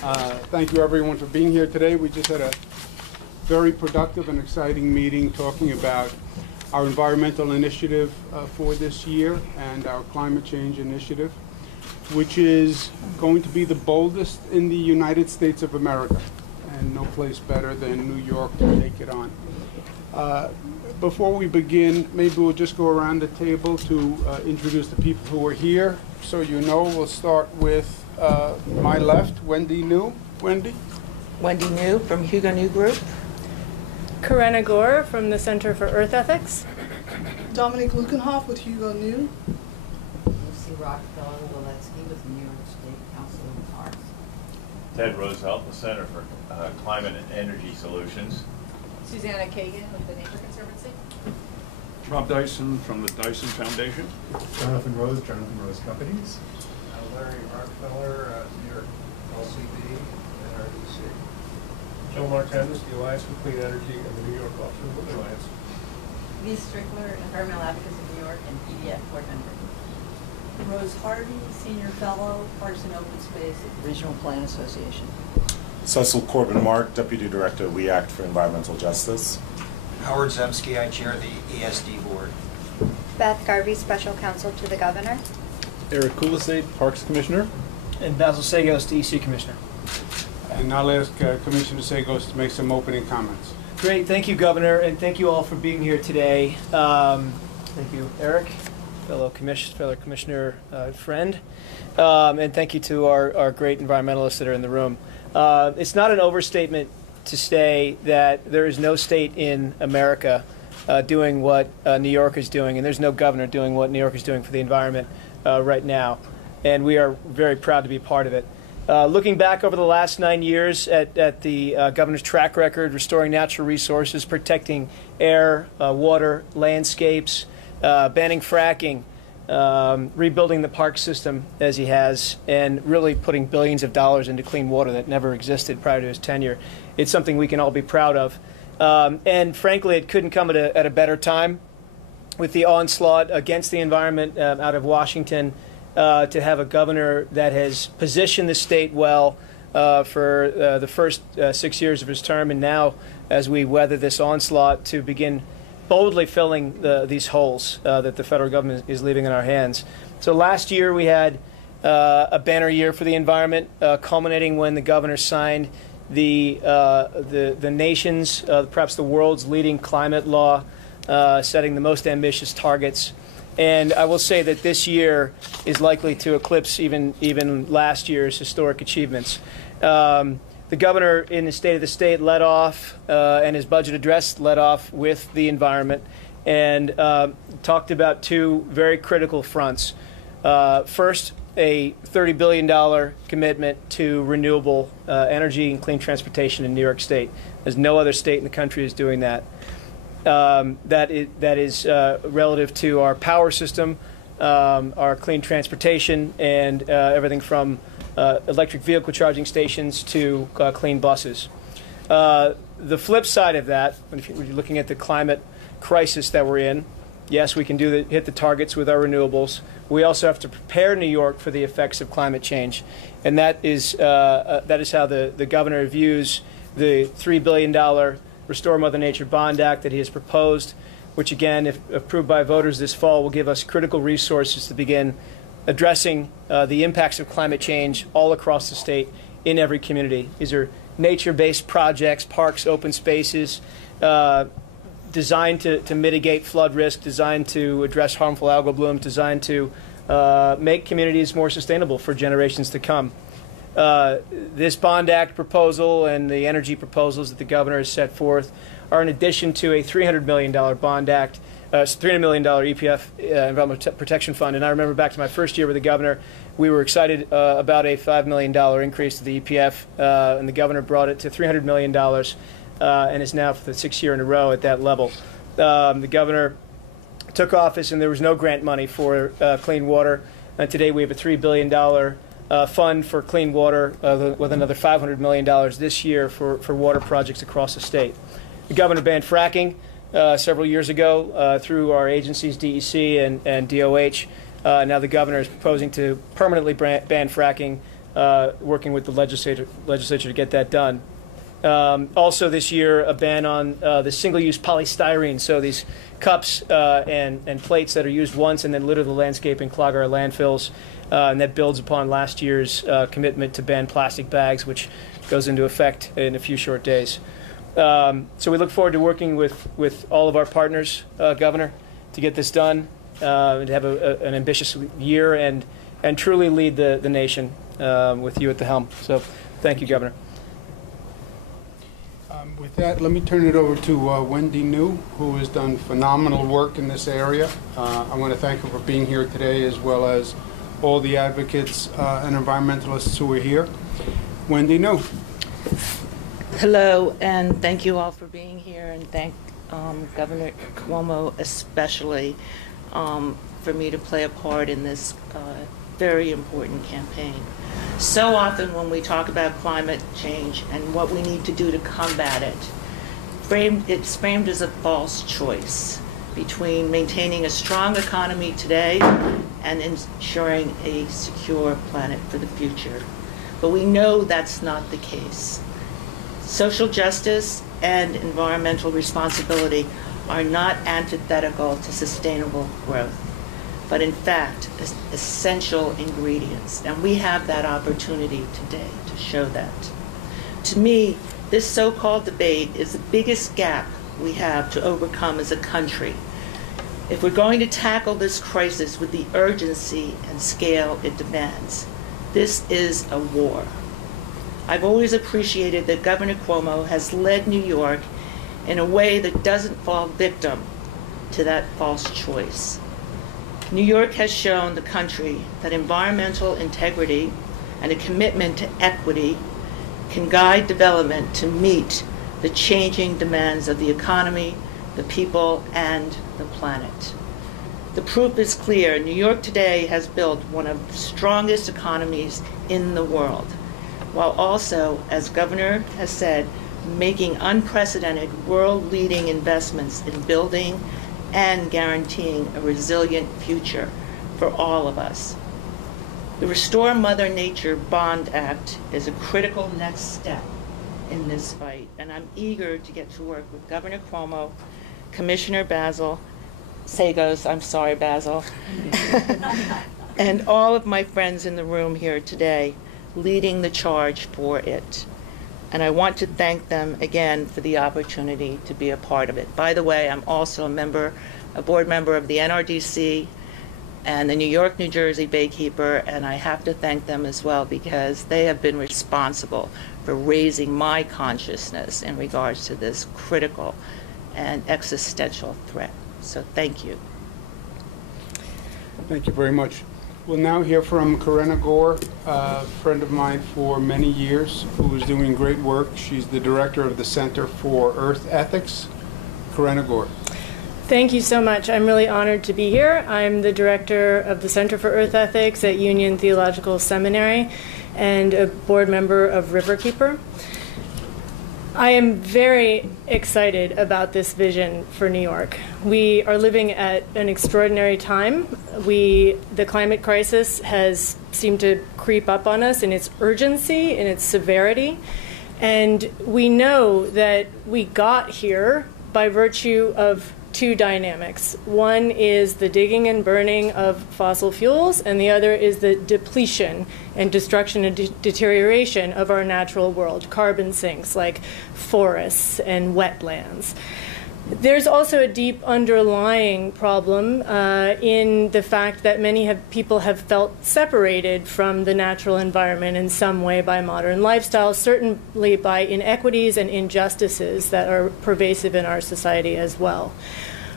Thank you everyone for being here today. We just had a very productive and exciting meeting talking about our environmental initiative for this year and our climate change initiative, which is going to be the boldest in the United States of America, and no place better than New York to take it on. Before we begin, maybe we'll just go around the table to introduce the people who are here. So you know, we'll start with my left, Wendy Noyes. Wendy? Wendy Noyes from Hugo New Group. Karenna Gore from the Center for Earth Ethics. Dominic Lukenhoff with Hugo New. Lucy Rockefeller-Waletsky with the New York State Council of Arts. Ted Roosevelt, the Center for Climate and Energy Solutions. Susanna Kagan with the Nature Conservancy. Rob Dyson from the Dyson Foundation. Jonathan Rose Companies. Larry Rockefeller, New York LCD, NRDC. Joe Martinez, the Alliance for Clean Energy, and the New York Office of the Women Alliance. Lee Strickler, Environmental Advocates of New York, and EDF board member. Rose Harvey, Senior Fellow, Parks and Open Space at the Regional Plan Association. Cecil Corbin-Mark, Deputy Director, We Act for Environmental Justice. Howard Zemsky, I chair the ESD board. Beth Garvey, Special Counsel to the Governor. Eric Kulisade, Parks Commissioner. And Basil Sagos, DEC Commissioner. And I'll ask Commissioner Sagos to make some opening comments. Great, thank you, Governor, and thank you all for being here today. Thank you, Eric, fellow commissioner friend, and thank you to our great environmentalists that are in the room. It's not an overstatement to say that there is no state in America doing what New York is doing, and there's no governor doing what New York is doing for the environment right now, and we are very proud to be part of it. Looking back over the last 9 years at the governor's track record, restoring natural resources, protecting air, water, landscapes, banning fracking, rebuilding the park system as he has, and really putting billions of dollars into clean water that never existed prior to his tenure. It's something we can all be proud of. And frankly, it couldn't come at a better time with the onslaught against the environment out of Washington, to have a governor that has positioned the state well for the first 6 years of his term, and now, as we weather this onslaught, to begin boldly filling these holes that the federal government is leaving in our hands. So last year we had a banner year for the environment, culminating when the governor signed the nation's, perhaps the world's leading climate law, setting the most ambitious targets. And I will say that this year is likely to eclipse even last year's historic achievements. The governor in the State of the State led off, and his budget address led off with the environment, and talked about two very critical fronts. First, a $30 billion commitment to renewable energy and clean transportation in New York State, as no other state in the country is doing that. That is relative to our power system, our clean transportation, and everything from electric vehicle charging stations to clean buses. The flip side of that, when you're looking at the climate crisis that we're in, yes, we can hit the targets with our renewables. We also have to prepare New York for the effects of climate change, and that is how the governor views the $3 billion Restore Mother Nature Bond Act that he has proposed, which again, if approved by voters this fall, will give us critical resources to begin addressing the impacts of climate change all across the state in every community. These are nature-based projects, parks, open spaces, designed to mitigate flood risk, designed to address harmful algal blooms, designed to make communities more sustainable for generations to come. This Bond Act proposal and the energy proposals that the governor has set forth are in addition to a $300 million Bond Act, $300 million EPF, Environmental Protection Fund. And I remember back to my first year with the governor, we were excited about a $5 million increase to the EPF, and the governor brought it to $300 million, and is now for the 6th year in a row at that level. The governor took office and there was no grant money for clean water. And today we have a $3 billion fund for clean water with another $500 million this year for water projects across the state. The governor banned fracking several years ago through our agencies, DEC and DOH. Now the governor is proposing to permanently ban fracking working with the legislature to get that done. Also this year, a ban on the single-use polystyrene, so these cups and plates that are used once and then litter the landscape and clog our landfills, and that builds upon last year's commitment to ban plastic bags, which goes into effect in a few short days. So we look forward to working with all of our partners, Governor, to get this done, and to have an ambitious year and truly lead the nation with you at the helm. So thank you, Governor. With that, let me turn it over to Wendy Noyes, who has done phenomenal work in this area. I want to thank her for being here today, as well as all the advocates and environmentalists who are here. Wendy Noyes. Hello, and thank you all for being here, and thank Governor Cuomo especially for me to play a part in this very important campaign. So often when we talk about climate change and what we need to do to combat it, it's framed as a false choice between maintaining a strong economy today and ensuring a secure planet for the future. But we know that's not the case. Social justice and environmental responsibility are not antithetical to sustainable growth, but in fact, essential ingredients. And we have that opportunity today to show that. To me, this so-called debate is the biggest gap we have to overcome as a country. If we're going to tackle this crisis with the urgency and scale it demands, this is a war. I've always appreciated that Governor Cuomo has led New York in a way that doesn't fall victim to that false choice. New York has shown the country that environmental integrity and a commitment to equity can guide development to meet the changing demands of the economy, the people, and the planet. The proof is clear. New York today has built one of the strongest economies in the world, while also, as Governor has said, making unprecedented world-leading investments in building and guaranteeing a resilient future for all of us. The Restore Mother Nature Bond Act is a critical next step in this fight, and I'm eager to get to work with Governor Cuomo, Commissioner Basil, Sagos, I'm sorry, Basil, and all of my friends in the room here today leading the charge for it. And I want to thank them again for the opportunity to be a part of it. By the way, I'm also a board member of the NRDC and the New York, New Jersey Baykeeper, and I have to thank them as well because they have been responsible for raising my consciousness in regards to this critical and existential threat. So thank you. Thank you very much. We'll now hear from Karenna Gore, a friend of mine for many years, who is doing great work. She's the director of the Center for Earth Ethics. Karenna Gore. Thank you so much. I'm really honored to be here. I'm the director of the Center for Earth Ethics at Union Theological Seminary and a board member of Riverkeeper. I am very excited about this vision for New York. We are living at an extraordinary time. The climate crisis has seemed to creep up on us in its urgency, in its severity. And we know that we got here by virtue of two dynamics. One is the digging and burning of fossil fuels, and the other is the depletion and destruction and deterioration of our natural world, carbon sinks like forests and wetlands. There's also a deep underlying problem in the fact that many people have felt separated from the natural environment in some way by modern lifestyle, certainly by inequities and injustices that are pervasive in our society as well.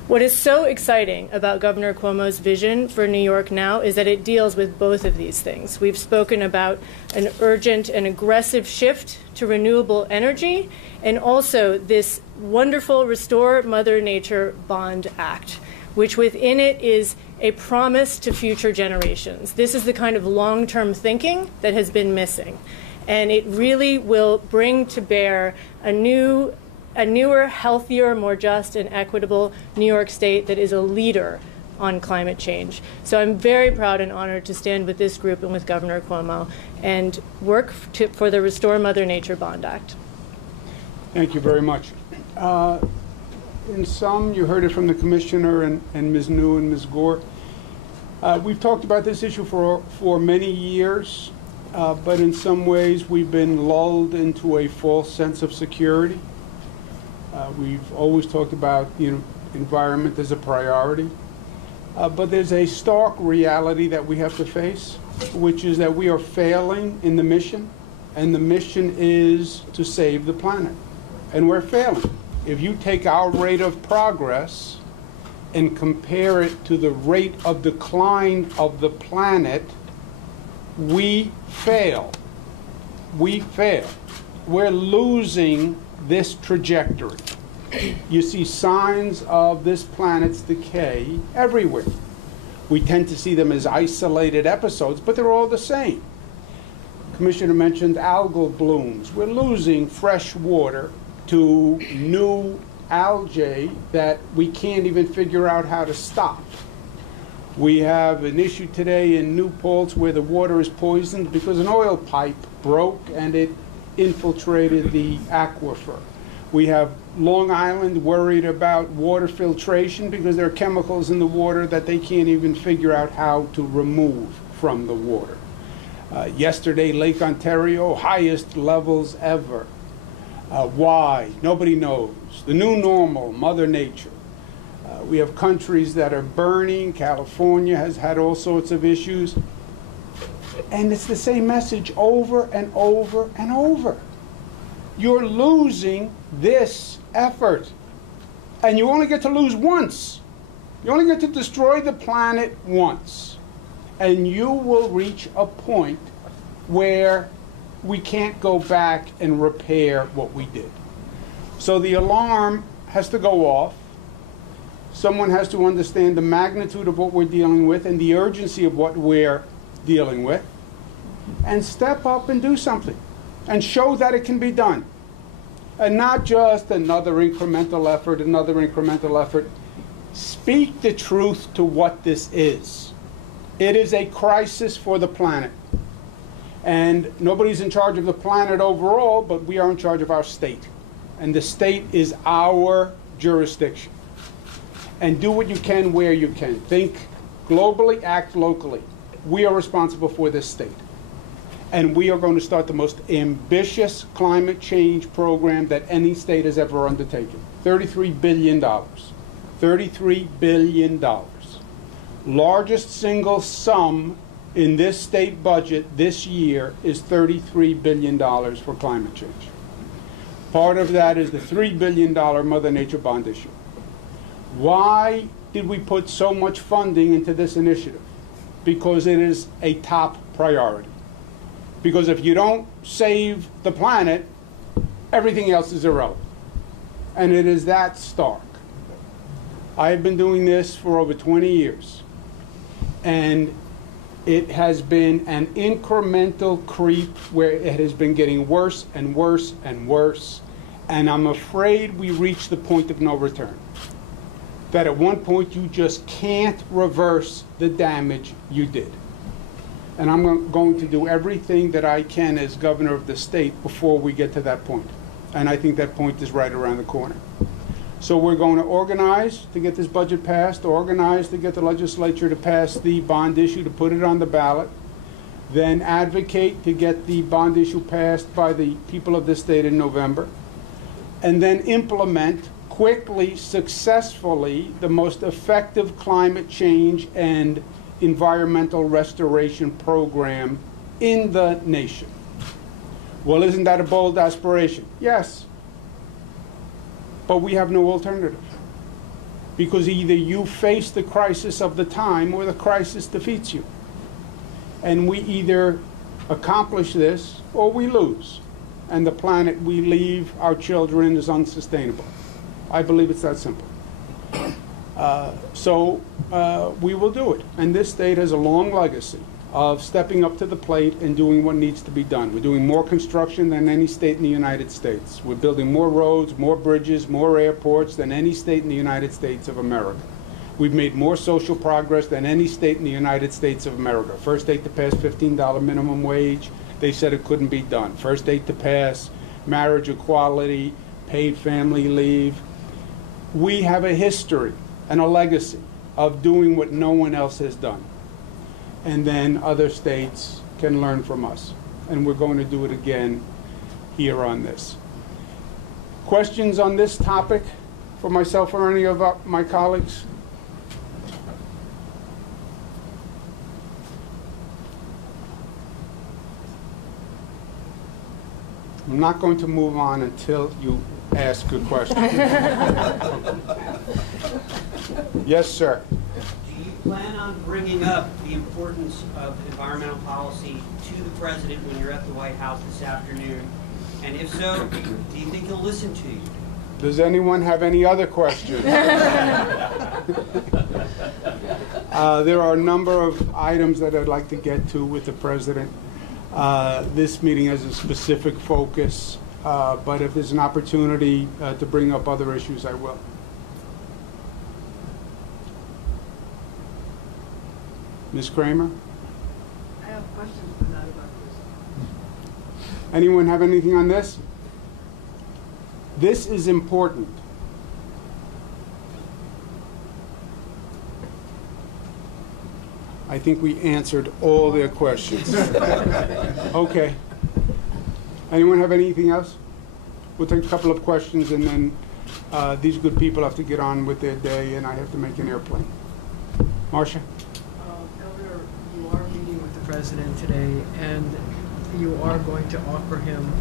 What is so exciting about Governor Cuomo's vision for New York now is that it deals with both of these things. We've spoken about an urgent and aggressive shift to renewable energy, and also this wonderful Restore Mother Nature Bond Act, which within it is a promise to future generations. This is the kind of long-term thinking that has been missing, and it really will bring to bear a newer, healthier, more just and equitable New York State that is a leader on climate change. So I'm very proud and honored to stand with this group and with Governor Cuomo and work for the Restore Mother Nature Bond Act. Thank you very much. In sum, you heard it from the Commissioner and Ms. New and Ms. Gore. We've talked about this issue for many years, but in some ways we've been lulled into a false sense of security. We've always talked about, environment as a priority. But there's a stark reality that we have to face, which is that we are failing in the mission, and the mission is to save the planet. And we're failing. If you take our rate of progress and compare it to the rate of decline of the planet, we fail. We fail. We're losing this trajectory. You see signs of this planet's decay everywhere. We tend to see them as isolated episodes, but they're all the same. Commissioner mentioned algal blooms. We're losing fresh water to new algae that we can't even figure out how to stop. We have an issue today in New Paltz where the water is poisoned because an oil pipe broke and it infiltrated the aquifer. We have Long Island worried about water filtration because there are chemicals in the water that they can't even figure out how to remove from the water. Yesterday, Lake Ontario, highest levels ever. Why? Nobody knows. The new normal, Mother Nature. We have countries that are burning. California has had all sorts of issues. And it's the same message over and over and over. You're losing this effort. And you only get to lose once. You only get to destroy the planet once. And you will reach a point where we can't go back and repair what we did. So the alarm has to go off. Someone has to understand the magnitude of what we're dealing with and the urgency of what we're dealing with, and step up and do something and show that it can be done. And not just another incremental effort, another incremental effort. Speak the truth to what this is. It is a crisis for the planet. And nobody's in charge of the planet overall, but we are in charge of our state. And the state is our jurisdiction. And do what you can where you can. Think globally, act locally. We are responsible for this state. And we are going to start the most ambitious climate change program that any state has ever undertaken. $33 billion. $33 billion. Largest single sum in this state budget this year is $33 billion for climate change. Part of that is the $3 billion Mother Nature bond issue. Why did we put so much funding into this initiative? Because it is a top priority. Because if you don't save the planet, everything else is irrelevant. And it is that stark. I have been doing this for over 20 years. And it has been an incremental creep where it has been getting worse and worse and worse. And I'm afraid we reached the point of no return. That at one point you just can't reverse the damage you did. And I'm going to do everything that I can as governor of the state before we get to that point. And I think that point is right around the corner. So we're going to organize to get this budget passed, organize to get the legislature to pass the bond issue, to put it on the ballot, then advocate to get the bond issue passed by the people of the state in November, and then implement quickly, successfully, the most effective climate change and environmental restoration program in the nation. Well, isn't that a bold aspiration? Yes. But we have no alternative. Because either you face the crisis of the time or the crisis defeats you. And we either accomplish this or we lose. And the planet we leave our children is unsustainable. I believe it's that simple. So we will do it. And this state has a long legacy of stepping up to the plate and doing what needs to be done. We're doing more construction than any state in the United States. We're building more roads, more bridges, more airports than any state in the United States of America. We've made more social progress than any state in the United States of America. First state to pass $15 minimum wage. They said it couldn't be done. First state to pass marriage equality, paid family leave. We have a history and a legacy of doing what no one else has done. And then other states can learn from us. And we're going to do it again here on this. Questions on this topic for myself or any of my colleagues? I'm not going to move on until you ask a question. Yes, sir. Do you plan on bringing up the importance of environmental policy to the President when you're at the White House this afternoon? And if so, do you think he'll listen to you? Does anyone have any other questions? There are a number of items that I'd like to get to with the President. This meeting has a specific focus, but if there's an opportunity to bring up other issues, I will. Ms. Kramer? I have questions, but not about this. Anyone have anything on this? This is important. I think we answered all their questions. Okay. Anyone have anything else? We'll take a couple of questions, and then these good people have to get on with their day, and I have to make an airplane. Marcia? Governor, you are meeting with the President today, and you are going to offer him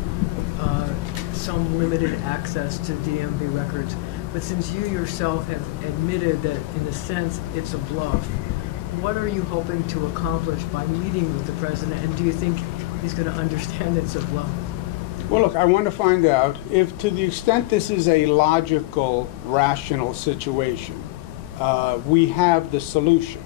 some limited access to DMV records. But since you yourself have admitted that, in a sense, it's a bluff, what are you hoping to accomplish by meeting with the President, and do you think he's going to understand it's a bluff? Well, look, I want to find out if, to the extent this is a logical, rational situation, we have the solution.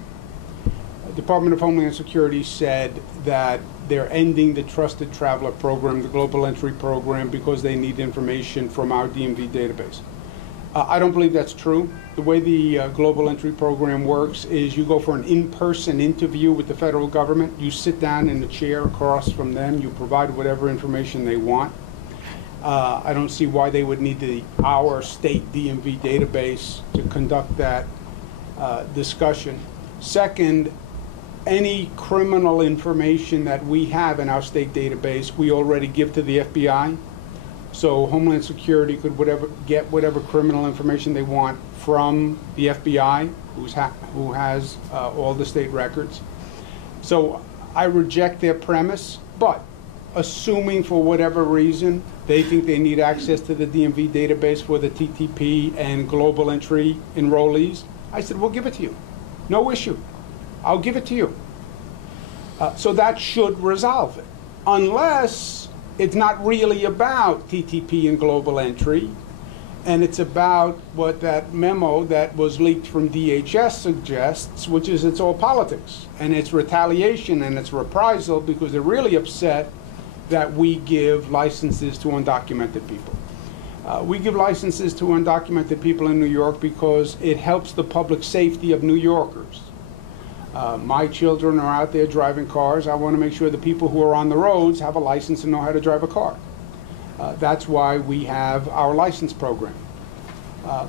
The Department of Homeland Security said that they're ending the Trusted Traveler Program, the Global Entry Program, because they need information from our DMV database. I don't believe that's true. The way the Global Entry Program works is you go for an in-person interview with the federal government. You sit down in the chair across from them. You provide whatever information they want. I don't see why they would need our state DMV database to conduct that discussion. Second, any criminal information that we have in our state database, we already give to the FBI. So Homeland Security could get whatever criminal information they want from the FBI, who has all the state records. So I reject their premise, but assuming for whatever reason they think they need access to the DMV database for the TTP and global entry enrollees, I said, we'll give it to you. No issue. I'll give it to you. So that should resolve it. Unless it's not really about TTP and global entry, and it's about what that memo that was leaked from DHS suggests, which is it's all politics, and it's retaliation and it's reprisal because they're really upset that we give licenses to undocumented people. We give licenses to undocumented people in New York because it helps the public safety of New Yorkers. My children are out there driving cars. I want to make sure the people who are on the roads have a license and know how to drive a car. That's why we have our license program.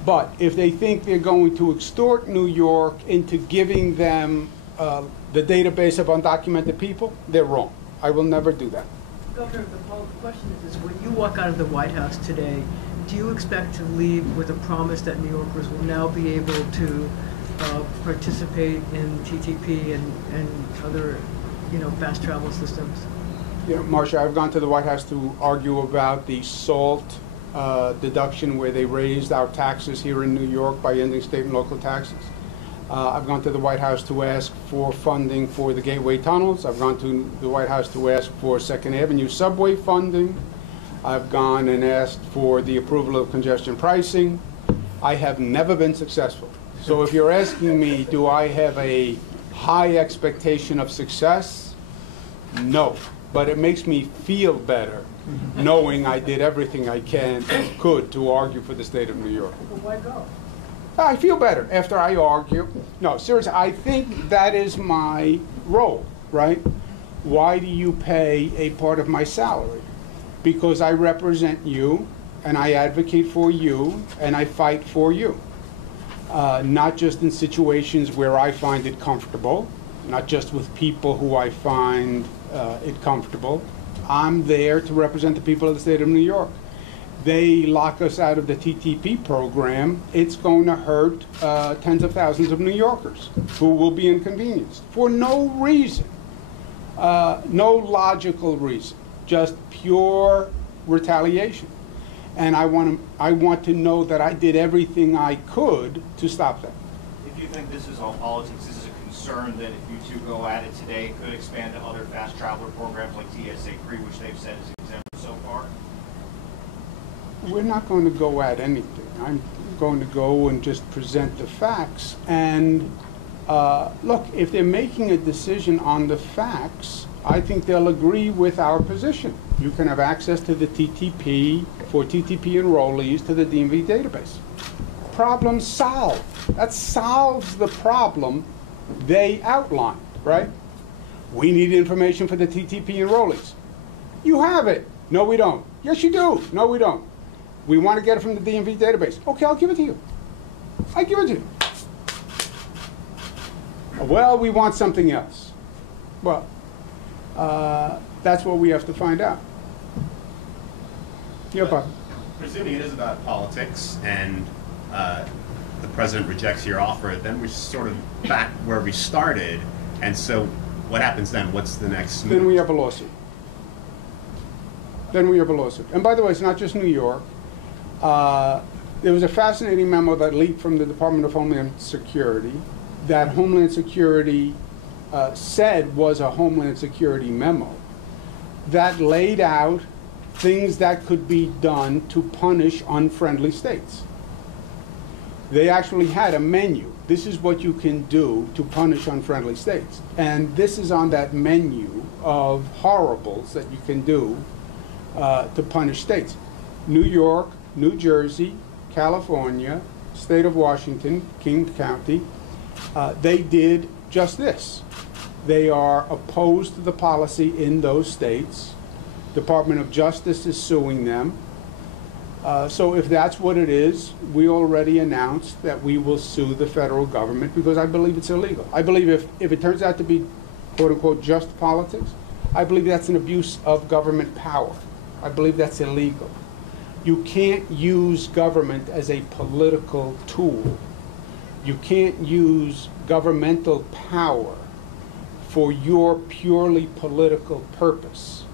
But if they think they're going to extort New York into giving them the database of undocumented people, they're wrong. I will never do that. Governor, the question is when you walk out of the White House today, do you expect to leave with a promise that New Yorkers will now be able to participate in TTP and other, fast travel systems? Yeah, Marcia, I've gone to the White House to argue about the SALT deduction where they raised our taxes here in New York by ending state and local taxes. I've gone to the White House to ask for funding for the Gateway tunnels. I've gone to the White House to ask for 2nd Avenue subway funding. I've gone and asked for the approval of congestion pricing. I have never been successful. So if you're asking me, do I have a high expectation of success? No. But it makes me feel better knowing I did everything I could to argue for the state of New York. Well, why go? I feel better after I argue. No, seriously, I think that is my role, right? Why do you pay a part of my salary? Because I represent you, and I advocate for you, and I fight for you. Not just in situations where I find it comfortable, not just with people who I find it comfortable. I'm there to represent the people of the state of New York. They lock us out of the TTP program, it's going to hurt tens of thousands of New Yorkers who will be inconvenienced for no reason, no logical reason, just pure retaliation. And I want to know that I did everything I could to stop that. If you think this is all politics, this is a concern that if you two go at it today, it could expand to other fast traveler programs like TSA Free, which they've said is exempt so far? We're not going to go at anything. I'm going to go and just present the facts. And look, if they're making a decision on the facts, I think they'll agree with our position. You can have access to the TTP for TTP enrollees to the DMV database. Problem solved. That solves the problem they outlined, right? We need information for the TTP enrollees. You have it. No, we don't. Yes, you do. No, we don't. We want to get it from the DMV database. Okay, I'll give it to you. I give it to you. Well, we want something else. Well, that's what we have to find out. Yeah, Bob. Presuming it is about politics and the president rejects your offer, then we're sort of back where we started. And so what happens then? What's the next move? Then we have a lawsuit. Then we have a lawsuit. And by the way, it's not just New York. There was a fascinating memo that leaked from the Department of Homeland Security that Homeland Security said was a Homeland Security memo that laid out things that could be done to punish unfriendly states. They actually had a menu. This is what you can do to punish unfriendly states. And this is on that menu of horribles that you can do to punish states. New York, New Jersey, California, state of Washington, King County, they did just this. They are opposed to the policy in those states. Department of Justice is suing them. So if that's what it is, we already announced that we will sue the federal government because I believe it's illegal. I believe if it turns out to be, quote unquote, just politics, I believe that's an abuse of government power. I believe that's illegal. You can't use government as a political tool. You can't use governmental power for your purely political purpose.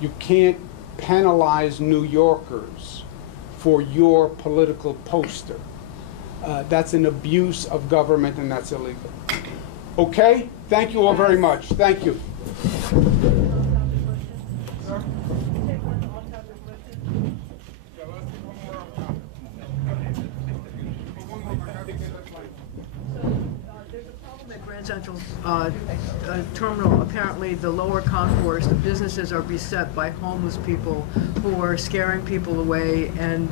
You can't penalize New Yorkers for your political poster. That's an abuse of government, and that's illegal. Okay? Thank you all very much. Thank you. Central terminal, apparently the lower concourse, the businesses are beset by homeless people who are scaring people away and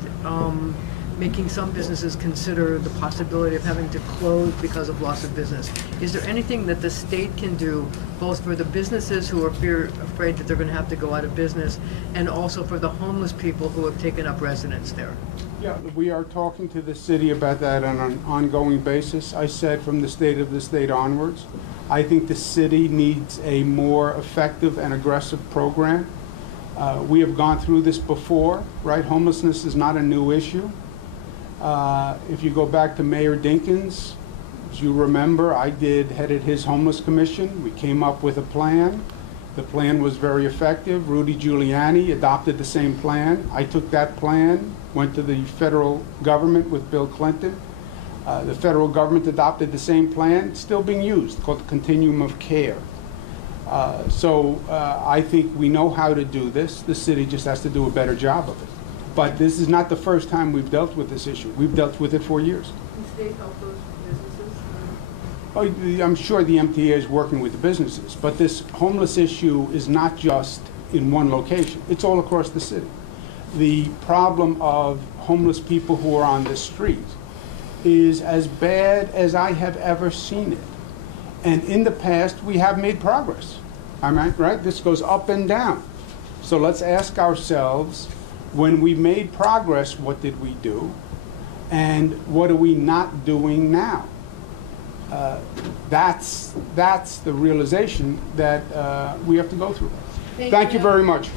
making some businesses consider the possibility of having to close because of loss of business. Is there anything that the state can do, both for the businesses who are afraid that they're going to have to go out of business, and also for the homeless people who have taken up residence there? Yeah, we are talking to the city about that on an ongoing basis. I said from the state of the state onwards, I think the city needs a more effective and aggressive program. We have gone through this before, right? Homelessness is not a new issue. If you go back to Mayor Dinkins, as you remember, I headed his homeless commission. We came up with a plan. The plan was very effective. Rudy Giuliani adopted the same plan. I took that plan, went to the federal government with Bill Clinton. The federal government adopted the same plan, still being used, called the Continuum of Care. So I think we know how to do this. The city just has to do a better job of it. But this is not the first time we've dealt with this issue. We've dealt with it for years. Can state help those businesses? Oh, I'm sure the MTA is working with the businesses, but this homeless issue is not just in one location. It's all across the city. The problem of homeless people who are on the street is as bad as I have ever seen it. And in the past, we have made progress. I mean, right? This goes up and down. So let's ask ourselves, when we made progress, what did we do? And what are we not doing now? That's the realization that we have to go through. Thank you very much.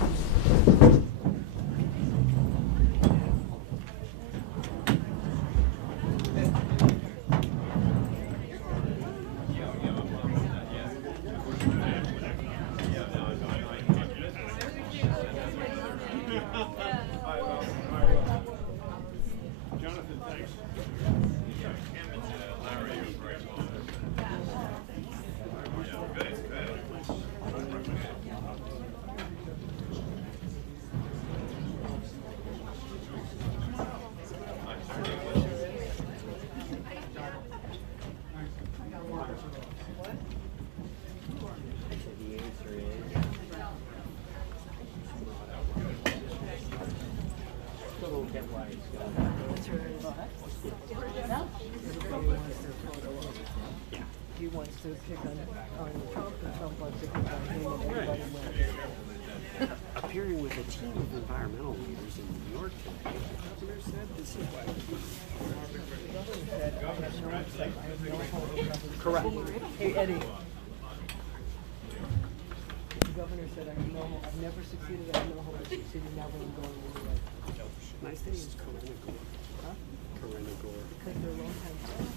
He wants to pick on Trump, and Trump wants to pick on him, and everybody wins. Appearing with a team of environmental leaders in New York today, the governor said this is why. Correct. Hey, Eddie. The governor said, I've never succeeded, I know how I succeeded, now when I'm going anyway. Nice name is Karenna Gore. Huh? Karenna Gore. Because they're long time.